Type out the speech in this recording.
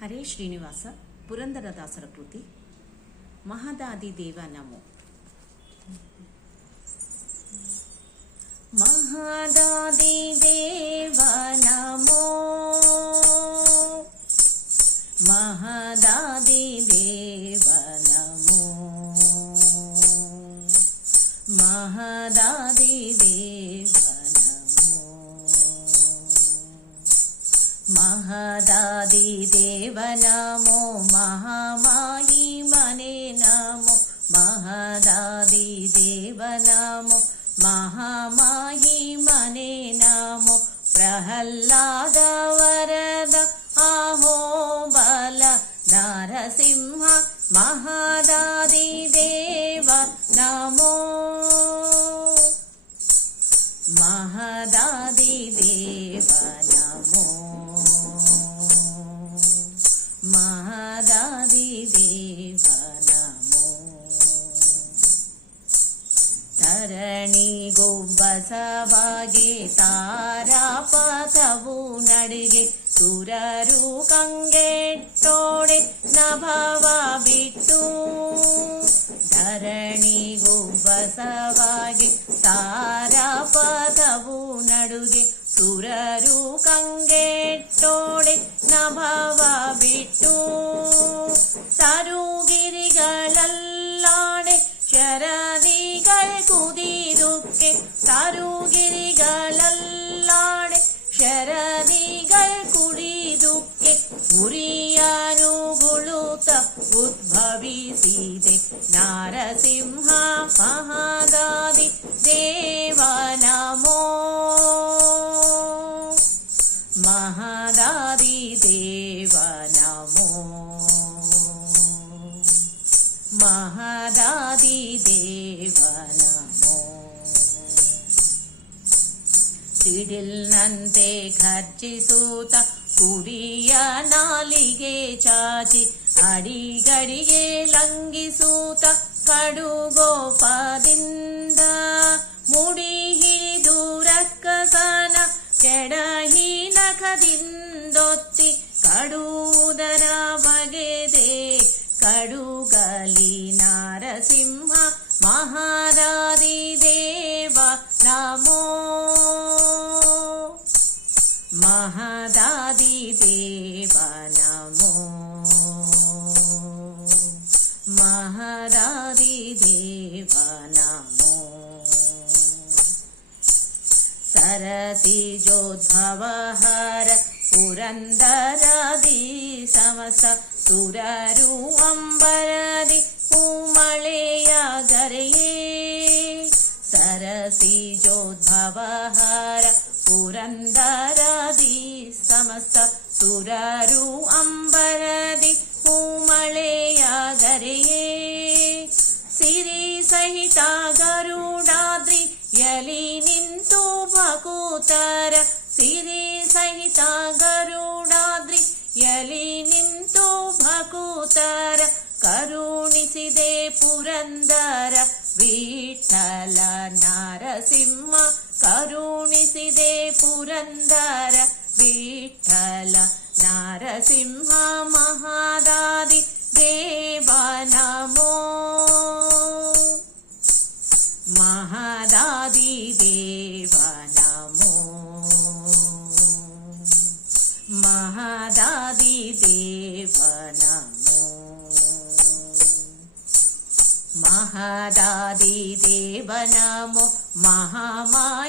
ಹರೇ ಶ್ರೀನಿವಾಸ ಪುರಂದರದಾಸರ ಕೃತಿ ಮಹದಾದಿದೇವ ನಮೋ. ಮಹದಾದಿದೇವ ನಮೋ, ಮಹದಾದಿದೇವ ನಮೋ, ಮಹದಾದಿದೇವ ನಮೋ, ಮಹದಾದಿದೇವ ನಮೋ, ಮಹಾಮಾಯಿ ಮನೆ ನಮೋ, ಮಹದಾದಿದೇವ ನಮೋ, ಮಹಾಮಾಯಿ ಮನೆ ನಮೋ, ಪ್ರಹ್ಲಾದ ವರದ ಅಹೋಬಲ ನರಸಿಂಹ ಮಹದಾದಿದೇವ ನಮೋ, ಮಹದಾದಿದೇವ ನಮೋ, ಮಹದಾದಿದೇವ ನಮೋ. ಧರಣಿಗೂ ಬಸವಾಗಿ ತಾರಾಪಥವು ನಡಿಗೆ, ಸುರರು ಕಂಗೆಟ್ಟೋಡೆ ನಭವ ಬಿಟ್ಟು. ಧರಣಿಗೂ ಬಸವಾಗಿ ತಾರಾಪಥವು ನಡುಗೆ, ಸುರರು ಕಂಗೆಟ್ಟೋಡೆ ನಭವ ಬಿಟ್ಟು. ತರುಗಿರಿಗಳಲ್ಲಾಡೆ ಶರದಿಗಳ್ ಕುದಿದುಕ್ಕೆ, ತರುಗಿರಿಗಳಲ್ಲಾಡೆ ಶರದಿಗಳ್ ಕುಡಿದುಕ್ಕೆ. ಉರಿಯನುಗುಳುತ್ತ ಉದ್ಭವಿಸಿದೆ ನರಸಿಂಹ ಮಹದಾದಿ ದೇವ ನಮೋ, ಮಹದಾದಿ ದೇವ ನಮೋ, ಮಹದಾದಿ ದೇವ ನಮೋ. ಸಿಡಿಲ್ನಂತೆ ಘರ್ಜಿಸೂತ ಕುಡಿಯ ನಾಲಿಗೆ ಚಾಚಿ, ಅಡಿಗಡಿಗೆ ಲಂಘಿಸೂತ ಕಡುಗೋಪದಿಂದ. ಮುಡಿ ಹಿಡಿದು ರಕ್ಕಸನ ಕೆಡಹಿ ನಖದಿಂದೊತ್ತಿ, ಕಡುವುದರ ಬಗೆದೆ ಕಡುಗಲಿ ನರಸಿಂಹ ಮಹದಾದಿ ದೇವ ನಮೋ, ಮಹದಾದಿ ದೇವ ನಮೋ, ಮಹದಾದಿ ದೇವ ನಮೋ. ಸರಸಿಜೋದ್ಭವಹರ ಪುರಂದರಾದಿ ಸಮಸ, ಸುರರು ಅಂಬರದಿ ಹೂಮಳೆಯ ಗರೆಯೇ. ಸರಸಿಜೋದ್ಭವಹರ ಪುರಂದರಾದಿ ಸಮಸ್ತ, ಸುರರು ಅಂಬರದಿ ಹೂಮಳೆಯ ಗರೆಯೇ. ಸಿರಿ ಸಹಿತ ಗರುಡಾದ್ರಿ ಯಲಿ ನಿಂತು ಭಕುತರ, ಸಿರಿ ಸಹಿತ ಗರುಡಾದ್ರಿ ಯಲಿ ನಿಂತು ಭಕುತರ. ಕರುಣಿಸಿದೆ ಪುರಂದರ ವಿಠಲ ನರಸಿಂಹ, ಕರುಣಿಸಿದೆ ಪುರಂದರ ವಿಠಲ ನರಸಿಂಹ ಮಹದಾದಿ ದೇವ ನಮೋ, ಮಹದಾದಿ ದೇವ ನಮೋ, ಮಹದಾದಿ ದೇವ ನಮೋ, ಮಹದಾದಿ ದೇವ ನಮೋ, ಮಹಾಮಾಯಿ